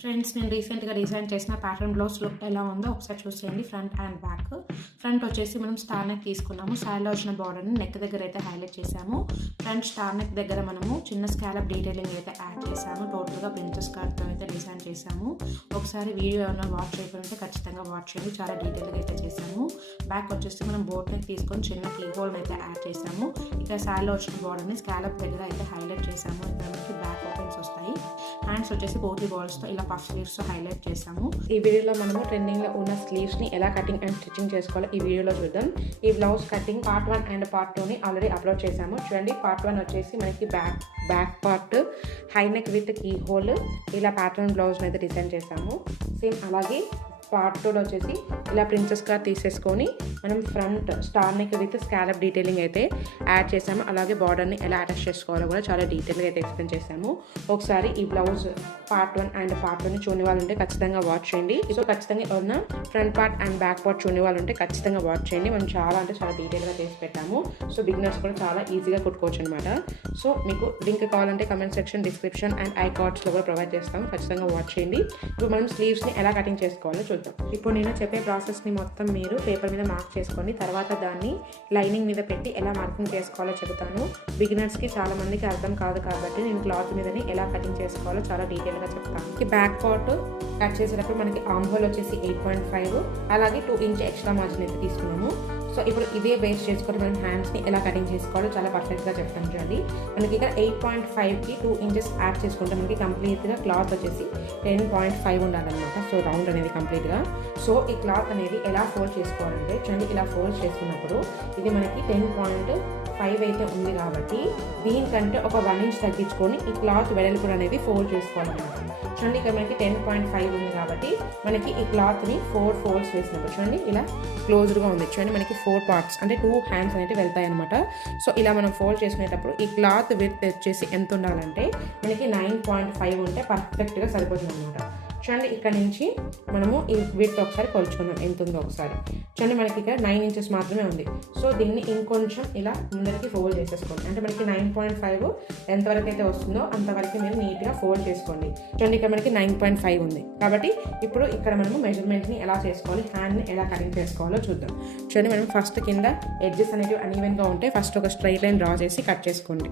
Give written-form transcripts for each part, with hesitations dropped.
Friends, నేను రీసెంట్గా design చేసిన ప్యాటర్న్ బ్లౌజ్ లుక్ ఎలా ఉందో ఒకసారి చూసేయండి. Front and back. ఫ్రంట్ వచ్చేసి మనం స్టార్ నెక్ తీసుకున్నాము. సైడ్లో వచ్చిన బార్డర్ని నెక్ దగ్గర అయితే హైలైట్ చేసాము. ఫ్రంట్ స్టార్ నెక్ దగ్గర మనము చిన్న స్కాలప్ డీటెయిలింగ్ అయితే యాడ్ చేసాము. టోటల్గా ప్రిన్సెస్ కట్తో అయితే డిజైన్ చేసాము. ఒకసారి వీడియో ఏమైనా వాచ్ చేయకపోతే ఖచ్చితంగా వాచ్ చేయండి. చాలా డీటెయిల్గా అయితే చేసాము. బ్యాక్ వచ్చేసి మనం బోట్ నెక్ తీసుకొని చిన్న కీ హోల్ని అయితే యాడ్ చేసాము. ఇక్కడ సైడ్లో వచ్చిన బార్డర్ని స్కాలప్ దగ్గర అయితే హైలైట్ చేసాము. ఇక్కడ మనకి బ్యాక్ ఓపెన్స్ వస్తాయి. హ్యాండ్స్ వచ్చేసి పోటీ బాల్స్తో ఇలా పఫ్ స్లీవ్స్ హైలైట్ చేసాము. ఈ వీడియోలో మనము ట్రెండింగ్లో ఉన్న స్లీవ్స్ని ఎలా కటింగ్ అండ్ స్టిచ్చింగ్ చేసుకోవాలో ఈ వీడియోలో చూద్దాం. ఈ blouse cutting part 1 and part 2ని ఆల్రెడీ అప్లోడ్ చేసాము. చూడండి, పార్ట్ 1 వచ్చేసి మనకి back part high neck with key hole ఇలా ప్యాటర్న్ బ్లౌజ్ని అయితే డిజైన్ చేసాము. సేమ్ అలాగే పార్ట్ 2 వచ్చేసి ఇలా ప్రిన్సెస్ కట్ తీసేసుకొని మనం front star neck with scallop detailing అయితే యాడ్ చేసాము. అలాగే బార్డర్ని ఎలా అటాచ్ చేసుకోవాలో కూడా చాలా డీటెయిల్గా అయితే ఎక్స్ప్లెయిన్ చేసాము. ఒకసారి ఈ బ్లౌజ్ పార్ట్ 1 అండ్ పార్ట్ 2ని చూడని వాళ్ళు ఉంటే ఖచ్చితంగా వాచ్ చేయండి. సో ఖచ్చితంగా ఎవరైనా front part and back part చూడని వాళ్ళు ఉంటే ఖచ్చితంగా వాచ్ చేయండి. మనం చాలా అంటే చాలా డీటెయిల్గా చేసి పెట్టాము. సో బిగినర్స్ కూడా చాలా ఈజీగా కుట్టుకోవచ్చు అనమాట. సో మీకు లింక్ కావాలంటే comment section, description and I కార్డ్స్లో కూడా ప్రొవైడ్ చేస్తాము. ఖచ్చితంగా వాచ్ చేయండి. ఇప్పుడు మనం స్లీవ్స్ని ఎలా కటింగ్ చేసుకోవాలో చూద్దాం. ఇప్పుడు నేను చెప్పే ప్రాసెస్ని మొత్తం మీరు పేపర్ మీద మార్క్ చేసుకోండి. తర్వాత దాన్ని లైనింగ్ మీద పెట్టి ఎలా మార్కింగ్ చేసుకోవాలో చెబుతాను. బిగినర్స్కి చాలా మందికి అర్థం కాదు కాబట్టి నేను క్లాత్ మీదని ఎలా కటింగ్ చేసుకోవాలో చాలా డీటెయిల్గా చెప్తాను. బ్యాక్ పార్ట్ కట్ చేసేటప్పుడు మనకి ఆర్మ్ హోల్ వచ్చేసి 8.5 అలాగే 2 ఇంచ్ ఎక్స్ట్రా మార్జిన్ అయితే తీసుకున్నాము. సో ఇప్పుడు ఇదే బేస్ చేసుకొని మనం హ్యాండ్స్ని ఎలా కటింగ్ చేసుకోవాలో చాలా పర్ఫెక్ట్గా చెప్తాను. చూడండి, మనకి ఇక్కడ 8.5కి 2 ఇంచెస్ యాడ్ చేసుకుంటే మనకి కంప్లీట్గా క్లాత్ వచ్చేసి 10.5 ఉండాలన్నమాట. సో రౌండ్ అనేది కంప్లీట్గా. సో ఈ క్లాత్ అనేది ఎలా ఫోల్డ్ చేసుకోవాలంటే చూడండి, ఇలా ఫోల్డ్ చేసుకున్నప్పుడు ఇది మనకి 10.5 అయితే ఉంది కాబట్టి దీనికంటే ఒక 1 ఇంచ్ తగ్గించుకొని ఈ క్లాత్ వెడల్పు అనేది ఫోల్డ్ చేసుకోవాలన్నమాట. చూడండి, ఇక్కడ మనకి 10.5 ఉంది కాబట్టి మనకి ఈ క్లాత్ని 4 ఫోల్డ్స్ వేసినప్పుడు చూడండి ఇలా క్లోజ్డ్గా ఉంది. చూడండి, మనకి 4 పార్ట్స్ అంటే 2 హ్యాండ్స్ అనేవి వెళ్తాయి అనమాట. సో ఇలా మనం ఫోల్డ్ చేసుకునేటప్పుడు ఈ క్లాత్ విడ్త్ వచ్చేసి ఎంత ఉండాలంటే మనకి 9.5 ఉంటే పర్ఫెక్ట్గా సరిపోతుంది అనమాట. చూడండి, ఇక్కడ నుంచి మనము ఈ విడ్త్ ఒకసారి కొలుచుకుందాం ఎంత ఉందో ఒకసారి. చూడండి, మనకి ఇక్కడ 9 ఇంచెస్ మాత్రమే ఉంది. సో దీన్ని ఇంకొంచెం ఇలా ముందరికి ఫోల్డ్ చేసేసుకోండి. అంటే మనకి 9.5 ఎంతవరకు అయితే వస్తుందో అంతవరకు మీరు నీట్గా ఫోల్డ్ చేసుకోండి. చూడండి, ఇక్కడ మనకి 9.5 ఉంది కాబట్టి ఇప్పుడు ఇక్కడ మనము మెజర్మెంట్ని ఎలా చేసుకోవాలి, హ్యాండ్ని ఎలా కటింగ్ చేసుకోవాలో చూద్దాం. చూడండి, మనం ఫస్ట్ కింద ఎడ్జెస్ అనేవి అన్ఈవెన్గా ఉంటే ఫస్ట్ ఒక స్ట్రైట్ లైన్ డ్రా చేసి కట్ చేసుకోండి.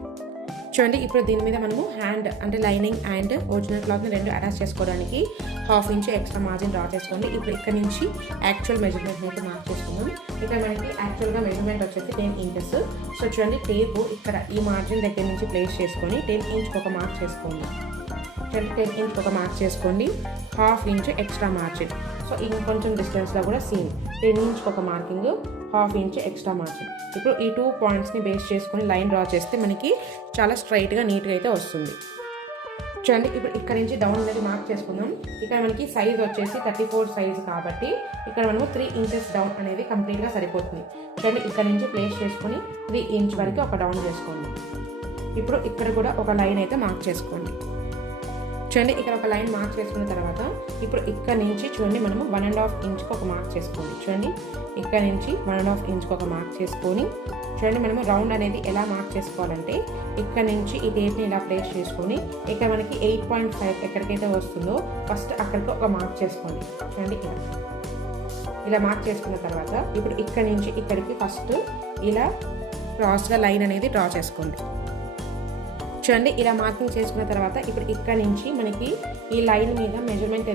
చూడండి, ఇప్పుడు దీని మీద మనము హ్యాండ్ అంటే లైనింగ్ అండ్ ఒరిజినల్ క్లాత్ని రెండు అటాచ్ చేసుకోవడానికి 1/2 ఇంచ్ ఎక్స్ట్రా మార్జిన్ డ్రా చేసుకోండి. ఇప్పుడు ఇక్కడ నుంచి యాక్చువల్ మెజర్మెంట్ అయితే మార్క్ చేసుకుందాం. ఇక్కడ మనకి యాక్చువల్గా మెజర్మెంట్ వచ్చేసి 10 ఇంచెస్. సో చూడండి, టేపు ఇక్కడ ఈ మార్జిన్ దగ్గర నుంచి ప్లేస్ చేసుకొని 10 ఇంచ్కి ఒక మార్క్ చేసుకోండి. చూడండి, 10 ఇంచ్కి ఒక మార్క్ చేసుకోండి. 1/2 ఇంచ్ ఎక్స్ట్రా మార్జిన్. సో ఇంకొంచెం డిస్టెన్స్లో కూడా సేమ్ 10 ఇంచ్కి ఒక మార్కింగ్, 1/2 ఇంచ్ ఎక్స్ట్రా మార్జిన్. ఇప్పుడు ఈ 2 పాయింట్స్ని బేస్ చేసుకొని లైన్ డ్రా చేస్తే మనకి చాలా స్ట్రైట్గా నీట్గా అయితే వస్తుంది. చూడండి, ఇప్పుడు ఇక్కడ నుంచి డౌన్ అనేది మార్క్ చేసుకుందాం. ఇక్కడ మనకి సైజ్ వచ్చేసి 34 సైజ్ కాబట్టి ఇక్కడ మనము 3 ఇంచెస్ డౌన్ అనేది కంప్లీట్గా సరిపోతుంది. చూడండి, ఇక్కడ నుంచి ప్లేస్ చేసుకొని 3 ఇంచ్ వరకు ఒక డౌన్ చేసుకోండి. ఇప్పుడు ఇక్కడ కూడా ఒక లైన్ అయితే మార్క్ చేసుకోండి. చూడండి, ఇక్కడ ఒక లైన్ మార్క్ చేసుకున్న తర్వాత ఇప్పుడు ఇక్కడ నుంచి చూడండి మనము 1.5 ఇంచ్కి ఒక మార్క్ చేసుకోండి. చూడండి, ఇక్కడ నుంచి 1.5 ఇంచ్కి ఒక మార్క్ చేసుకొని చూడండి మనము రౌండ్ అనేది ఎలా మార్క్ చేసుకోవాలంటే ఇక్కడ నుంచి ఈ టేప్ని ఇలా ప్లేస్ చేసుకొని ఇక్కడ మనకి 8.5 ఎక్కడికైతే వస్తుందో ఫస్ట్ అక్కడికి ఒక మార్క్ చేసుకోండి. చూడండి, ఇలా మార్క్ చేసుకున్న తర్వాత ఇప్పుడు ఇక్కడ నుంచి ఇక్కడికి ఫస్ట్ ఇలా క్రాస్గా లైన్ అనేది డ్రా చేసుకోండి. చూడండి, ఇలా మార్కింగ్ చేసుకున్న తర్వాత ఇప్పుడు ఇక్కడ నుంచి మనకి ఈ లైన్ మీద మెజర్మెంట్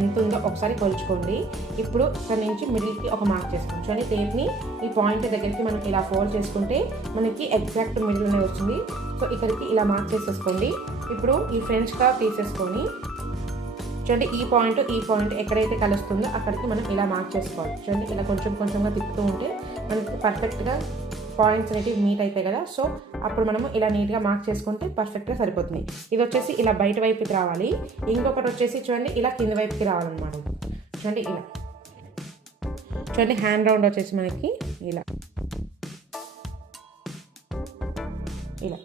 ఎంత ఉందో ఒకసారి కొలుచుకోండి. ఇప్పుడు ఇక్కడ నుంచి మిడిల్కి ఒక మార్క్ చేసుకోండి. చూడండి, టేప్ని ఈ పాయింట్ దగ్గరికి మనకి ఇలా ఫోల్డ్ చేసుకుంటే మనకి ఎగ్జాక్ట్ మిడిల్నే వస్తుంది. సో ఇక్కడికి ఇలా మార్క్ చేసేసుకోండి. ఇప్పుడు ఈ ఫ్రెంచ్ కర్వ్ తీసేసుకొని చూడండి, ఈ పాయింట్ ఎక్కడైతే కలుస్తుందో అక్కడికి మనం ఇలా మార్క్ చేసుకోవాలి. చూడండి, ఇలా కొంచెం కొంచెంగా తిప్పుతూ ఉంటే మనకి పర్ఫెక్ట్గా పాయింట్స్ అనేవి మీట్ అవుతాయి కదా. సో అప్పుడు మనము ఇలా నీట్గా మార్క్ చేసుకుంటే పర్ఫెక్ట్గా సరిపోతుంది. ఇది వచ్చేసి ఇలా బయట వైపుకి రావాలి. ఇంకొకటి వచ్చేసి చూడండి ఇలా కింద వైపుకి రావాలన్నమాట. చూడండి, ఇలా చూడండి హ్యాండ్ రౌండ్ వచ్చేసి మనకి ఇలా ఇలా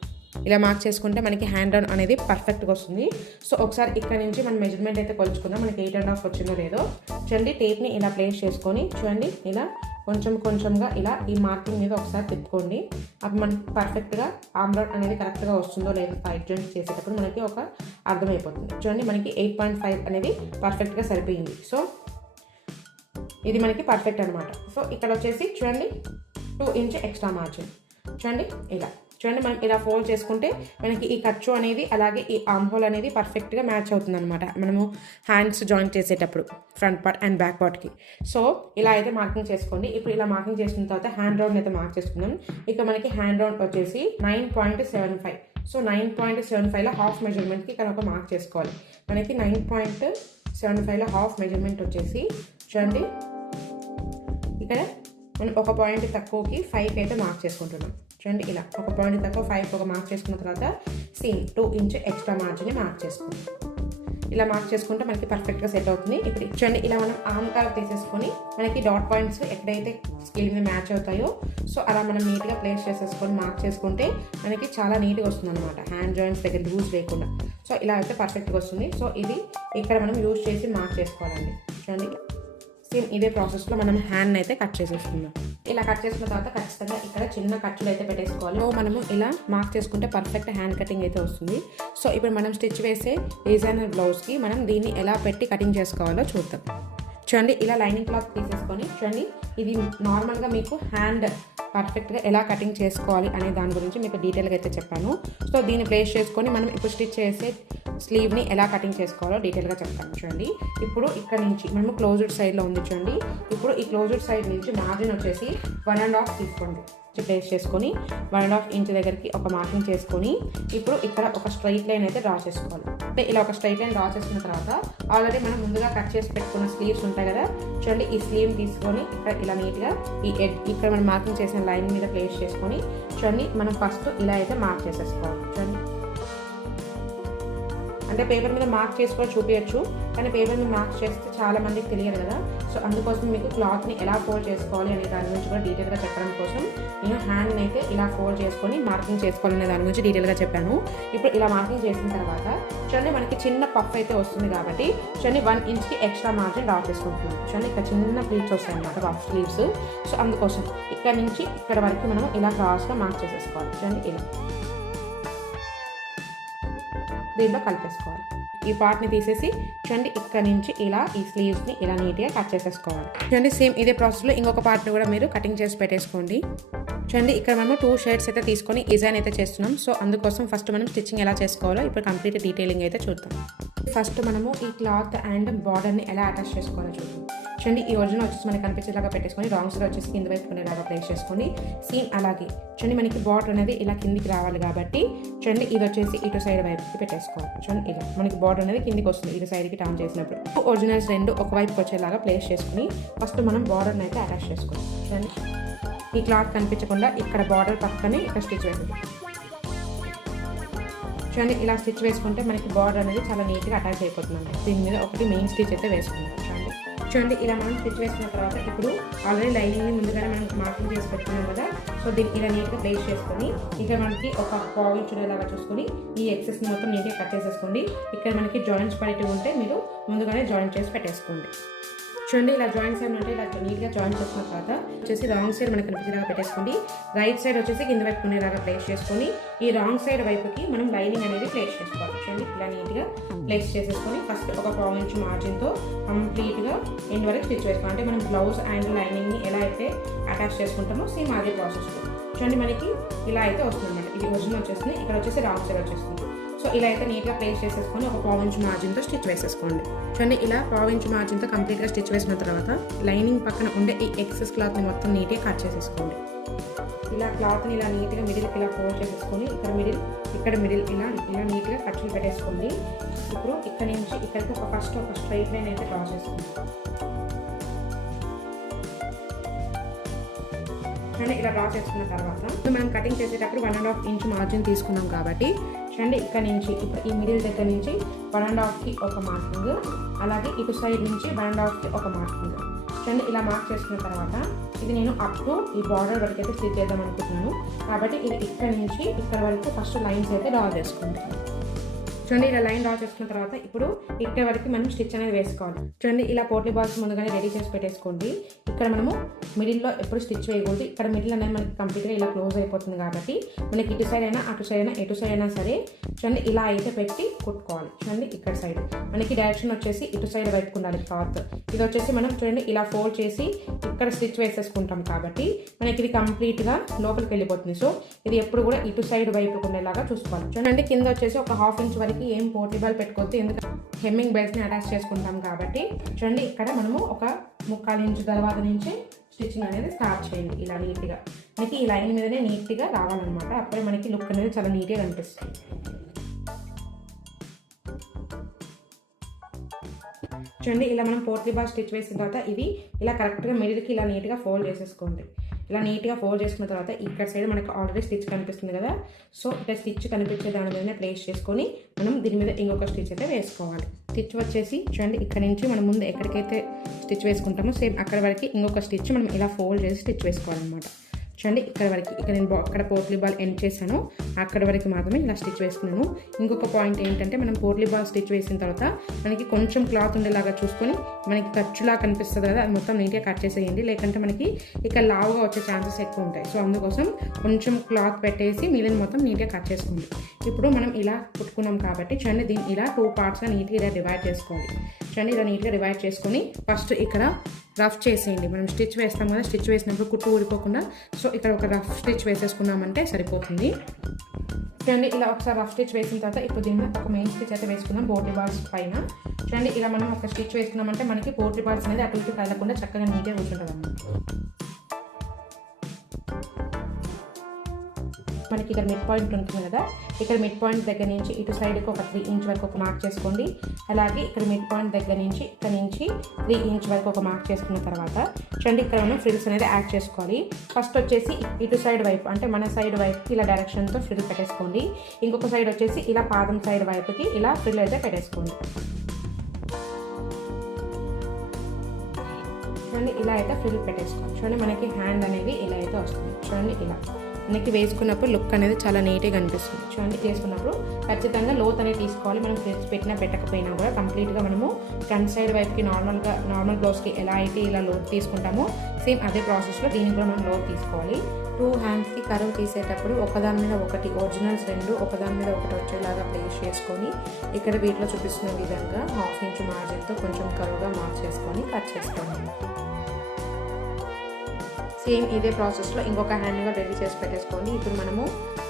ఇలా మార్క్ చేసుకుంటే మనకి హ్యాండ్ రౌండ్ అనేది పర్ఫెక్ట్గా వస్తుంది. సో ఒకసారి ఇక్కడ నుంచి మనం మెజర్మెంట్ అయితే కొలుచుకుందాం మనకి 8.5 వచ్చిందో లేదో. చూడండి, టేప్ని ఇలా ప్లేస్ చేసుకొని చూడండి ఇలా కొంచెం కొంచెంగా ఇలా ఈ మార్కింగ్ మీద ఒకసారి తిప్పుకోండి. అప్పుడు మనకి పర్ఫెక్ట్గా ఆర్మ్ రౌండ్ అనేది కరెక్ట్గా వస్తుందో లేదో సైడ్ జాయింట్స్ చేసేటప్పుడు మనకి ఒక అర్థమైపోతుంది. చూడండి మనకి 8.5 అనేది పర్ఫెక్ట్గా సరిపోయింది. సో ఇది మనకి పర్ఫెక్ట్ అనమాట. సో ఇక్కడ వచ్చేసి చూడండి 2 ఇంచ్ ఎక్స్ట్రా మార్జిన్. చూడండి ఇలా చూడండి మనం ఇలా ఫోల్డ్ చేసుకుంటే మనకి ఈ ఖర్చు అనేది అలాగే ఈ ఆర్మ్ హోల్ అనేది పర్ఫెక్ట్గా మ్యాచ్ అవుతుంది అనమాట మనము హ్యాండ్స్ జాయింట్ చేసేటప్పుడు ఫ్రంట్ పార్ట్ అండ్ బ్యాక్ పార్ట్కి. సో ఇలా అయితే మార్కింగ్ చేసుకోండి. ఇప్పుడు ఇలా మార్కింగ్ చేసుకున్న తర్వాత హ్యాండ్ రౌండ్ అయితే మార్క్ చేసుకుందాం. ఇక మనకి హ్యాండ్ రౌండ్ వచ్చేసి 9.75. సో 9.75లో హాఫ్ మెజర్మెంట్కి ఇక్కడ ఒక మార్క్ చేసుకోవాలి. మనకి 9.75లో హాఫ్ మెజర్మెంట్ వచ్చేసి చూడండి ఇక్కడ మనం ఒక పాయింట్ తక్కువకి 5 అయితే మార్క్ చేసుకుంటున్నాం. చూడండి ఇలా ఒక పాయింట్ తక్కువ 5 ఒక మార్క్ చేసుకున్న తర్వాత సేమ్ 2 ఇంచ్ ఎక్స్ట్రా మార్జిన్ని మార్క్ చేసుకోండి. ఇలా మార్క్ చేసుకుంటే మనకి పర్ఫెక్ట్గా సెట్ అవుతుంది. ఇప్పుడు చూడండి ఇలా మనం ఆర్మ్ కర్వ్ తీసేసుకొని మనకి డాట్ పాయింట్స్ ఎక్కడైతే స్కేల్ మీద మ్యాచ్ అవుతాయో సో అలా మనం నీట్గా ప్లేస్ చేసేసుకొని మార్క్ చేసుకుంటే మనకి చాలా నీట్గా వస్తుంది అనమాట. హ్యాండ్ జాయింట్స్ దగ్గర లూజ్ లేకుండా. సో ఇలా అయితే పర్ఫెక్ట్గా వస్తుంది. సో ఇది ఇక్కడ మనం యూజ్ చేసి మార్క్ చేసుకోవాలండి. చూడండి సేమ్ ఇదే ప్రాసెస్లో మనం హ్యాండ్ అయితే కట్ చేసేసుకుందాం. ఇలా కట్ చేసుకున్న తర్వాత ఖచ్చితంగా ఇక్కడ చిన్న ఖర్చులు అయితే పెట్టేసుకోవాలి. సో మనము ఇలా మార్క్ చేసుకుంటే పర్ఫెక్ట్ హ్యాండ్ కటింగ్ అయితే వస్తుంది. సో ఇప్పుడు మనం స్టిచ్ వేసే డిజైనర్ బ్లౌజ్కి మనం దీన్ని ఎలా పెట్టి కటింగ్ చేసుకోవాలో చూద్దాం. చూడండి ఇలా లైనింగ్ క్లాత్ తీసేసుకొని చూడండి ఇది నార్మల్గా మీకు హ్యాండ్ పర్ఫెక్ట్గా ఎలా కటింగ్ చేసుకోవాలి అనే దాని గురించి మీకు డీటెయిల్గా అయితే చెప్పాను. సో దీన్ని ప్లేస్ చేసుకొని మనం ఇప్పుడు స్టిచ్ చేసే స్లీవ్ని ఎలా కటింగ్ చేసుకోవాలో డీటెయిల్గా చెప్తాను. చూడండి ఇప్పుడు ఇక్కడ నుంచి మనము క్లోజ్డ్ సైడ్లో ఉంది చూడండి. ఇప్పుడు ఈ క్లోజ్డ్ సైడ్ నుంచి మార్జిన్ వచ్చేసి 1.5 తీసుకోండి. ప్లేస్ చేసుకొని 1.5 ఇంచ్ దగ్గరికి ఒక మార్కింగ్ చేసుకొని ఇప్పుడు ఇక్కడ ఒక స్ట్రైట్ లైన్ అయితే డ్రా చేసుకోవాలి. అంటే ఇలా ఒక స్ట్రైట్ లైన్ డ్రా చేసుకున్న తర్వాత ఆల్రెడీ మనం ముందుగా కట్ చేసి పెట్టుకున్న స్లీవ్స్ ఉంటాయి కదా. చూడండి ఈ స్లీవ్ తీసుకొని ఇక్కడ ఇలా నీట్గా ఈ ఇక్కడ మనం మార్కింగ్ చేసిన లైన్ మీద ప్లేస్ చేసుకొని చూడండి మనం ఫస్ట్ ఇలా అయితే మార్క్ చేసేసుకోవాలి. చూడండి అంటే పేపర్ మీద మార్క్ చేసుకొని చూపించచ్చు, కానీ పేపర్ మీద మార్క్ చేస్తే చాలా మందికి తెలియదు కదా. సో అందుకోసం మీకు క్లాత్ని ఎలా ఫోల్డ్ చేసుకోవాలి అనే దాని గురించి కూడా డీటెయిల్గా చెప్పడం కోసం నేను హ్యాండ్ని అయితే ఇలా ఫోల్డ్ చేసుకొని మార్కింగ్ చేసుకోవాలనే దాని గురించి డీటెయిల్గా చెప్పాను. ఇప్పుడు ఇలా మార్కింగ్ చేసిన తర్వాత చూడండి మనకి చిన్న పఫ్ అయితే వస్తుంది కాబట్టి చూడండి 1 ఇంచ్కి ఎక్స్ట్రా మార్జిన్ డ్రా చేసుకుంటున్నాం. చూడండి ఇక్కడ చిన్న ప్లీట్స్ వస్తాయి అన్నమాట పఫ్ స్లీవ్స్. సో అందుకోసం ఇక్కడ నుంచి ఇక్కడ వరకు మనం ఇలా క్రాస్గా మార్క్ చేసేసుకోవాలి. చూడండి ఇలా దీంట్లో కలిపేసుకోవాలి. ఈ పార్ట్ని తీసేసి చూడండి ఇక్కడ నుంచి ఇలా ఈ స్లీవ్స్ని ఇలా నీట్గా కట్ చేసేసుకోవాలి. చూడండి సేమ్ ఇదే ప్రాసెస్లో ఇంకొక పార్ట్ని కూడా మీరు కటింగ్ చేసి పెట్టేసుకోండి. చూడండి ఇక్కడ మనము 2 షేడ్స్ అయితే తీసుకొని డిజైన్ అయితే చేస్తున్నాం. సో అందుకోసం ఫస్ట్ మనం స్టిచ్చింగ్ ఎలా చేసుకోవాలో ఇప్పుడు కంప్లీట్ డీటెయిలింగ్ అయితే చూద్దాం. ఫస్ట్ మనము ఈ క్లాత్ అండ్ బార్డర్ని ఎలా అటాచ్ చేసుకోవాలో చూద్దాం. చూడండి ఈ ఒరిజినల్ వచ్చేసి మనకి కనిపించేలాగా పెట్టేసుకొని రాంగ్ సైడ్ వచ్చేసి కింద వైపు కొనేలాగా ప్లేస్ చేసుకొని సేమ్ అలాగే చూడండి మనకి బార్డర్ అనేది ఇలా కిందికి రావాలి కాబట్టి చూడండి ఇది వచ్చేసి ఇటు సైడ్ వైపుకి పెట్టేసుకోవాలి. చూడండి ఇలా మనకి బార్డర్ అనేది కిందికి వస్తుంది ఇటు సైడ్కి టర్న్ చేసినప్పుడు. ఒరిజినల్స్ రెండు ఒకవైపుకి వచ్చేలాగా ప్లేస్ చేసుకుని ఫస్ట్ మనం బార్డర్ని అయితే అటాచ్ చేసుకోవాలి. చూడండి ఈ క్లాత్ కనిపించకుండా ఇక్కడ బార్డర్ పక్కనే ఇక్కడ స్టిచ్ వేస్తుంది. చూడండి ఇలా స్టిచ్ వేసుకుంటే మనకి బార్డర్ అనేది చాలా నీట్గా అటాచ్ అయిపోతుంది. దీని మీద ఒకటి మెయిన్ స్టిచ్ అయితే వేసుకుంటాం. చూడండి ఇలా మనం స్టిచ్ వేసుకున్న తర్వాత ఇప్పుడు ఆల్రెడీ లైనింగ్ని ముందుగానే మనం మార్కింగ్ చేసి పెట్టుకున్నాం కదా. సో దీన్ని ఇలా నీట్గా ప్లేస్ చేసుకొని ఇక్కడ మనకి ఒక పావు చూడేలాగా చూసుకొని ఈ ఎక్సెస్ని మొత్తం నీట్గా కట్ చేసేసుకోండి. ఇక్కడ మనకి జాయింట్స్ పడేటివి ఉంటే మీరు ముందుగానే జాయింట్ చేసి పెట్టేసుకోండి. చూడండి ఇలా జాయింట్ సైడ్ ఉంటే ఇలా నీట్గా జాయింట్ చేసుకున్న తర్వాత వచ్చేసి రాంగ్ సైడ్ మనకి కనిపించేలాగా పెట్టేసుకోండి. రైట్ సైడ్ వచ్చేసి కింద వైపు కొనేలాగా ప్లేస్ చేసుకొని ఈ రాంగ్ సైడ్ వైపుకి మనం లైనింగ్ అనేది ప్లేస్ చేసుకోవాలి. చూడండి ఇలా నీట్గా ప్లేస్ చేసేసుకొని ఫస్ట్ ఒక పావు ఇంచ్ మార్జిన్తో కంప్లీట్గా ఎండ్ వరకు స్టిచ్ వేసుకోవాలి. అంటే మనం బ్లౌజ్ అండ్ లైనింగ్ని ఎలా అయితే అటాచ్ చేసుకుంటామో సేమ్ అదే ప్రాసెస్లో చూడండి మనకి ఇలా అయితే వస్తుంది అన్నమాట. ఇది ఒరిజినల్ వచ్చేస్తుంది, ఇక్కడ వచ్చేసి రాంగ్ సైడ్ వచ్చేస్తుంది. సో ఇలా అయితే నీట్గా ప్లేస్ చేసేసుకొని ఒక పావు ఇంచ్ మార్జిన్తో స్టిచ్ వేసేసుకోండి. చూడండి ఇలా పావు ఇంచ్ మార్జిన్తో కంప్లీట్గా స్టిచ్ వేసిన తర్వాత లైనింగ్ పక్కన ఉండే ఈ ఎక్సెస్ క్లాత్ని మొత్తం నీట్గా కట్ చేసేసుకోండి. ఇలా క్లాత్ని ఇలా నీట్గా మిడిల్కి ఇలా ఫోల్డ్ చేసేసుకొని ఇక్కడ మిడిల్ ఇలా నీట్గా కట్చులు పెట్టేసుకోండి. ఇప్పుడు ఇక్కడ నుంచి ఇక్కడికి ఫస్ట్ ఒక స్ట్రైట్ లైన్ అయితే డ్రా చేసుకోండి. చూడండి ఇలా డ్రా చేసుకున్న తర్వాత మనం కటింగ్ చేసేటప్పుడు 1.5 ఇంచ్ మార్జిన్ తీసుకున్నాం కాబట్టి చూడండి ఇక్కడ నుంచి ఇప్పుడు ఈ మిడిల్ దగ్గర నుంచి 1.5కి ఒక మార్కింగ్, అలాగే ఇటు సైడ్ నుంచి 1.5కి ఒక మార్కింగ్. చూడండి ఇలా మార్క్ చేసుకున్న తర్వాత ఇది నేను అప్ టు ఈ బార్డర్ వరకు అయితే స్టిచ్ చేద్దాం అనుకుంటున్నాను కాబట్టి ఇది ఇక్కడ నుంచి ఇక్కడ వరకు ఫస్ట్ లైన్స్ అయితే డ్రా చేసుకోండి. చూడండి ఇలా లైన్ డ్రా చేసుకున్న తర్వాత ఇప్పుడు ఇక్కడ వరకు మనం స్టిచ్ అనేది వేసుకోవాలి. చూడండి ఇలా పోట్లీ బాల్స్ ముందుగానే రెడీ చేసి పెట్టేసుకోండి. ఇక్కడ మనము మిడిల్లో ఎప్పుడు స్టిచ్ వేయకూడదు. ఇక్కడ మిడిల్ అనేది మనకి కంప్లీట్గా ఇలా క్లోజ్ అయిపోతుంది కాబట్టి మనకి ఇటు సైడ్ అయినా అటు సైడ్ అయినా ఎటు సైడ్ అయినా సరే చూడండి ఇలా అయితే పెట్టి కుట్టుకోవాలి. చూడండి ఇక్కడ సైడ్ మనకి డైరెక్షన్ వచ్చేసి ఇటు సైడ్ వైపు ఉండాలి క్లాత్. ఇది వచ్చేసి మనం చూడండి ఇలా ఫోల్డ్ చేసి ఇక్కడ స్టిచ్ వేసేసుకుంటాం కాబట్టి మనకి ఇది కంప్లీట్గా లోపలికి వెళ్ళిపోతుంది. సో ఇది ఎప్పుడు కూడా ఇటు సైడ్ వైపు ఉండేలాగా చూసుకోవాలి. చూడండి కింద వచ్చేసి ఒక 1/2 ఇంచ్ వరకు ఏం పోట్లీ బాల్ పెట్టుకోవద్దు, ఎందుకంటే హెమ్మింగ్ బెల్ట్ని అటాచ్ చేసుకుంటాం కాబట్టి. చూడండి ఇక్కడ మనము ఒక 1/4 ఇంచ్ తర్వాత నుంచి స్టిచ్చింగ్ అనేది స్టార్ట్ చేయండి. ఇలా నీట్గా మనకి ఈ లైన్ మీదనే నీట్గా రావాలన్నమాట. అప్పుడే మనకి లుక్ అనేది చాలా నీట్గా కనిపిస్తుంది. చూడండి ఇలా మనం పోట్లీ బాల్ స్టిచ్ వేసిన తర్వాత ఇది ఇలా కరెక్ట్గా మిడిల్కి ఇలా నీట్గా ఫోల్డ్ చేసేసుకోండి. ఇలా నీట్గా ఫోల్డ్ చేసుకున్న తర్వాత ఇక్కడ సైడ్ మనకి ఆల్రెడీ స్టిచ్ కనిపిస్తుంది కదా, సో ఇక్కడ స్టిచ్ కనిపించే దాని మీదనే ప్లేస్ చేసుకొని మనం దీని మీద ఇంకొక స్టిచ్ అయితే వేసుకోవాలి. స్టిచ్ వచ్చేసి చూడండి ఇక్కడ నుంచి మనం ముందు ఎక్కడికైతే స్టిచ్ వేసుకుంటామో సేమ్ అక్కడ వరకు ఇంకొక స్టిచ్ మనం ఇలా ఫోల్డ్ చేసి స్టిచ్ వేసుకోవాలన్నమాట. చూడండి ఇక్కడ వరకు ఇక్కడ నేను అక్కడ పోట్లీ బాల్ ఎండ్ చేశాను, అక్కడ వరకు మాత్రమే ఇలా స్టిచ్ వేసుకున్నాను. ఇంకొక పాయింట్ ఏంటంటే మనం పోట్లీ బాల్ స్టిచ్ వేసిన తర్వాత మనకి కొంచెం క్లాత్ ఉండేలాగా చూసుకొని మనకి ఖర్చులా కనిపిస్తుంది కదా, అది మొత్తం నీట్గా కట్ చేసేయండి. లేకంటే మనకి ఇక్కడ లావుగా వచ్చే ఛాన్సెస్ ఎక్కువ ఉంటాయి. సో అందుకోసం కొంచెం క్లాత్ పెట్టేసి మిగిలిన మొత్తం నీట్గా కట్ చేసుకోండి. ఇప్పుడు మనం ఇలా కుట్టుకున్నాం కాబట్టి చూడండి దీన్ని ఇలా 2 పార్ట్స్గా నీట్గా ఇలా డివైడ్ చేసుకోండి. చూడండి ఇలా నీట్గా డివైడ్ చేసుకొని ఫస్ట్ ఇక్కడ రఫ్ చేసేయండి. మనం స్టిచ్ వేస్తాం కదా, స్టిచ్ వేసినప్పుడు కుట్టు ఊడిపోకుండా సో ఇక్కడ ఒక రఫ్ స్టిచ్ వేసేసుకున్నామంటే సరిపోతుంది. చూడండి ఇలా ఒకసారి రఫ్ స్టిచ్ వేసిన తర్వాత ఇప్పుడు దీన్ని ఒక మెయిన్ స్టిచ్ అయితే వేసుకుందాం పోట్లీ బాల్స్ పైన. చూడండి ఇలా మనం ఒక స్టిచ్ వేసుకున్నామంటే మనకి పోట్లీ బాల్స్ అనేది అటు ఇటు కదలకుండా చక్కగా నీట్గా కూర్చుంటుంది అన్నమాట. మనకి ఇక్కడ మిడ్ పాయింట్ ఉంటుంది కదా, ఇక్కడ మిడ్ పాయింట్ దగ్గర నుంచి ఇటు సైడ్కి ఒక 3 ఇంచ్ వరకు ఒక మార్క్ చేసుకోండి. అలాగే ఇక్కడ మిడ్ పాయింట్ దగ్గర నుంచి ఇక్కడ నుంచి 3 ఇంచ్ వరకు ఒక మార్క్ చేసుకున్న తర్వాత చూడండి ఇక్కడ మనం ఫ్రిల్స్ అనేది యాడ్ చేసుకోవాలి. ఫస్ట్ వచ్చేసి ఇటు సైడ్ వైపు అంటే మన సైడ్ వైపుకి ఇలా డైరెక్షన్తో ఫ్రిల్ పెట్టేసుకోండి. ఇంకొక సైడ్ వచ్చేసి ఇలా పాదం సైడ్ వైపుకి ఇలా ఫ్రిల్ అయితే పెట్టేసుకోండి. చూడండి ఇలా అయితే ఫ్రిల్ పెట్టేసుకోండి. చూడండి మనకి హ్యాండ్ అనేది ఇలా అయితే వస్తుంది. చూడండి ఇలా మనకి వేసుకున్నప్పుడు లుక్ అనేది చాలా నీట్గా కనిపిస్తుంది. చూడండి వేసుకున్నప్పుడు ఖచ్చితంగా లోత్ అనేది తీసుకోవాలి. మనం ఫ్రిల్స్ పెట్టినా పెట్టకపోయినా కూడా కంప్లీట్గా మనము ఫ్రంట్ సైడ్ వైపుకి నార్మల్ బ్లౌజ్కి ఎలా అయితే ఇలా లోత్ తీసుకుంటామో సేమ్ అదే ప్రాసెస్లో దీనికి కూడా మనం లోత్ తీసుకోవాలి. 2 హ్యాండ్స్కి కర్వ్ తీసేటప్పుడు ఒకదాని మీద ఒకటి ఒరిజినల్స్ 2 ఒకదాని మీద ఒకటి వచ్చేలాగా ప్లేస్ చేసుకొని ఇక్కడ వీటిలో చూపిస్తున్న విధంగా 1/2 ఇంచ్ మార్జిన్తో కొంచెం కర్వ్గా మార్క్ చేసుకొని కట్ చేసుకోండి. సేమ్ ఇదే ప్రాసెస్లో ఇంకొక హ్యాండ్ కూడా రెడీ చేసి పెట్టేసుకోండి. ఇప్పుడు మనము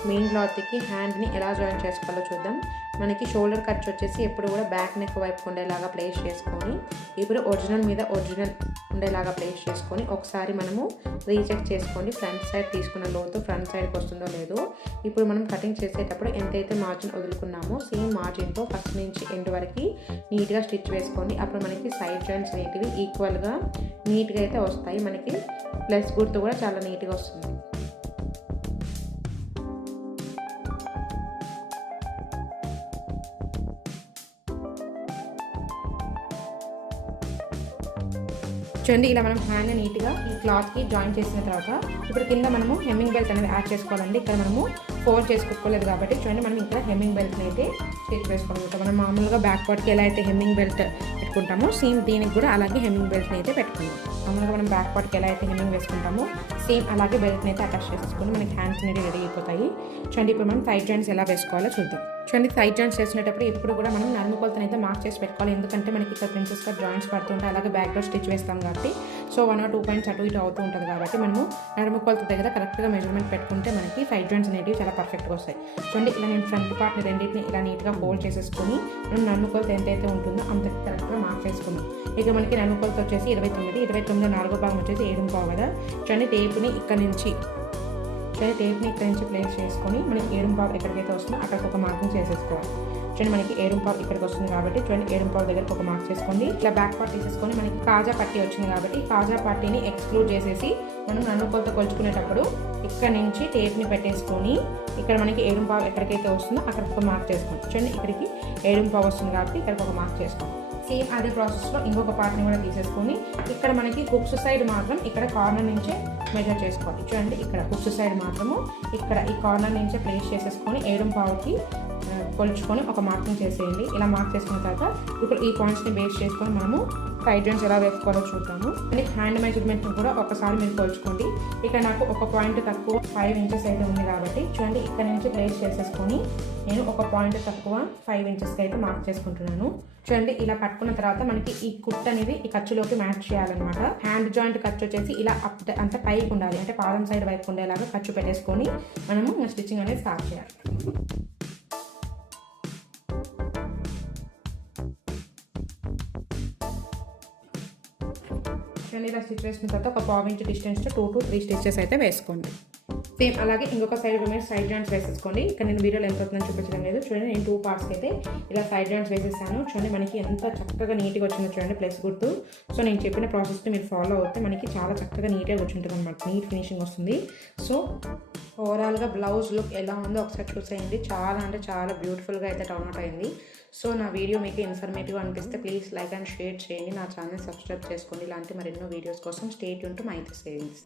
మెయిన్ క్లాత్కి హ్యాండ్ని ఎలా జాయిన్ చేసుకోవాలో చూద్దాం. మనకి షోల్డర్ కట్స్ వచ్చేసి ఎప్పుడు కూడా బ్యాక్ నెక్ వైపు ఉండేలాగా ప్లేస్ చేసుకొని ఇప్పుడు ఒరిజినల్ మీద ఒరిజినల్ ఉండేలాగా ప్లేస్ చేసుకొని ఒకసారి మనము రీచెక్ చేసుకోండి. ఫ్రంట్ సైడ్ తీసుకున్న లోతు ఫ్రంట్ సైడ్కి వస్తుందో లేదో. ఇప్పుడు మనం కటింగ్ చేసేటప్పుడు ఎంతైతే మార్జిన్ వదులుకున్నామో సేమ్ మార్జిన్తో ఫస్ట్ నుంచి ఎండ్ వరకు నీట్గా స్టిచ్ వేసుకోండి. అప్పుడు మనకి సైడ్ జాయింట్స్ అనేటివి ఈక్వల్గా నీట్గా అయితే వస్తాయి. మనకి ప్లస్ గుర్తు కూడా చాలా నీట్గా వస్తుంది. చూడండి ఇలా మనం హ్యాండ్ నీట్గా ఈ క్లాత్కి జాయిన్ చేసిన తర్వాత ఇప్పుడు కింద మనము హెమ్మింగ్ బెల్ట్ అనేది యాడ్ చేసుకోవాలండి. ఇక్కడ మనము ఫోల్డ్ చేసుకోలేదు కాబట్టి చూడండి మనం ఇక్కడ హెమ్మింగ్ బెల్ట్ని అయితే స్టిచ్ వేసుకోవాలి. మనం మామూలుగా బ్యాక్ పార్ట్కి ఎలా అయితే హెమ్మింగ్ బెల్ట్ పెట్టుకుంటామో సేమ్ దీనికి కూడా అలాగే హెమ్మింగ్ బెల్ట్ని అయితే పెట్టుకుంటాం. మామూలుగా మనం బ్యాక్ పార్ట్కి ఎలా అయితే హెమ్మింగ్ వేసుకుంటామో సేమ్ అలాగే బెల్ట్ని అయితే అటాచ్ చేసేసుకుని మనకి హ్యాండ్స్ అనేవి రెడీ అయిపోతాయి. చూడండి ఇప్పుడు మనం సైడ్ జాయింట్స్ ఎలా వేసుకోవాలో చూద్దాం. చూడండి సైడ్ జాయింట్స్ చేసినప్పుడు ఎప్పుడు కూడా మనం నడుము కొలతను అయితే మార్క్ చేసి పెట్టుకోవాలి. ఎందుకంటే మనకి ఇక్కడ ప్రిన్సెస్గా జాయింట్స్ పడుతుంటాయి, అలాగే బ్యాక్లో స్టిచ్ వేస్తాం కాబట్టి సో 1 or 2 పాయింట్స్ అటు ఇటు అవుతూ ఉంటుంది కాబట్టి మనము నడుము కొలత దగ్గర కరెక్ట్గా మెజర్మెంట్ పెట్టుకుంటే మనకి సైడ్ జాయింట్స్ అనేవి చాలా పర్ఫెక్ట్గా వస్తాయి. చూడండి ఇలా నేను ఫ్రంట్ పార్ట్ని రెండింటిని ఇలా నీట్గా ఫోల్డ్ చేసేసుకొని మనం నడుము కొలత ఎంతైతే ఉంటుందో అంత కరెక్ట్గా మార్క్ చేసుకున్నాం. ఇక మనకి నడుము కొలత వచ్చేసి 29 4వ భాగం వచ్చేసి 7.5 కదా. చూడండి టేప్ని ఇక్కడ నుంచి ప్లేస్ చేసుకొని మనకి 7.5 ఎక్కడికైతే వస్తుందో అక్కడికి ఒక మార్కింగ్ చేసేసుకోవాలి. చూడండి మనకి 7.5 ఇక్కడికి వస్తుంది కాబట్టి చూడండి 7.5 దగ్గరకు ఒక మార్క్ చేసుకోండి. ఇట్లా బ్యాక్ పార్ట్ తీసేసుకొని మనకి కాజా పట్టీ వచ్చింది కాబట్టి కాజా పట్టీని ఎక్స్క్లూడ్ చేసేసి మనం నడుము కొలత కొలుచుకునేటప్పుడు ఇక్కడ నుంచి టేప్ని పెట్టేసుకొని ఇక్కడ మనకి 7.5 ఎక్కడికైతే వస్తుందో అక్కడికి ఒక మార్క్ చేసుకోండి. చూడండి ఇక్కడికి 7.5 వస్తుంది కాబట్టి ఇక్కడికి ఒక మార్క్ చేసుకోండి. సేమ్ అదే ప్రాసెస్లో ఇంకొక పార్ట్ని కూడా తీసేసుకొని ఇక్కడ మనకి హుక్స్ సైడ్ మాత్రం ఇక్కడ కార్నర్ నుంచే మెజర్ చేసుకోవాలి. చూడండి ఇక్కడ హుక్స్ సైడ్ మాత్రము ఇక్కడ ఈ కార్నర్ నుంచే ప్లేస్ చేసేసుకొని 7.5కి కొలుచుకొని ఒక మార్కింగ్ చేసేయండి. ఇలా మార్క్ చేసుకున్న తర్వాత ఇప్పుడు ఈ పాయింట్స్ని బేస్ చేసుకొని మనము సైడ్ జాయింట్స్ ఎలా వేసుకోవాలో చూద్దాము. అండ్ హ్యాండ్ మెజర్మెంట్ని కూడా ఒకసారి మీరు కొలుచుకోండి. ఇక్కడ నాకు ఒక పాయింట్ తక్కువ 5 ఇంచెస్ అయితే ఉంది కాబట్టి చూడండి, ఇక్కడ నుంచి ప్లేస్ చేసేసుకొని నేను ఒక పాయింట్ తక్కువ 5 ఇంచెస్కి అయితే మార్క్ చేసుకుంటున్నాను. చూడండి, ఇలా పట్టుకున్న తర్వాత మనకి ఈ కుట్ అనేది ఈ ఖర్చులోకి మ్యాచ్ చేయాలన్నమాట. హ్యాండ్ జాయింట్ ఖర్చు వచ్చేసి ఇలా అంత పైకి ఉండాలి, అంటే పాదం సైడ్ వైపు ఉండేలాగా ఖర్చు పెట్టేసుకొని మనము స్టిచ్చింగ్ అనేది స్టార్ట్ చేయాలి. ఇలా స్టిచ్ వేసుకున్న తర్వాత ఒక 1/4 ఇంచ్ డిస్టెన్స్తో 2 to 3 స్టిచెస్ అయితే వేసుకోండి. సేమ్ అలాగే ఇంకొక సైడ్ మీరు సైడ్ జాయింట్స్ వేసేసుకోండి. ఇక్కడ నేను వీడియోలో ఎంత అవుతుందని చూపించడం లేదు. చూడండి, నేను 2 పార్ట్స్కి అయితే ఇలా సైడ్ జాయింట్స్ వేసేసాను. చూడండి, మనకి ఎంత చక్కగా నీట్గా వచ్చిందో చూడండి ప్లస్ గుర్తు. సో నేను చెప్పిన ప్రాసెస్ని మీరు ఫాలో అవుతే మనకి చాలా చక్కగా నీట్గా వచ్చింటుంది అనమాట, నీట్ ఫినిషింగ్ వస్తుంది. సో ఓవరాల్గా బ్లౌజ్ లుక్ ఎలా ఉందో ఒకసారి చూసేయండి. చాలా అంటే చాలా బ్యూటిఫుల్గా అయితే టర్న్అవుట్ అయింది. సో నా వీడియో మీకు ఇన్ఫర్మేటివ్ అనిపిస్తే ప్లీజ్ లైక్ అండ్ షేర్ చేయండి. నా ఛానల్ సబ్స్క్రైబ్ చేసుకోండి. ఇలాంటి మరెన్నో వీడియోస్ కోసం stay tune to Maitri savings.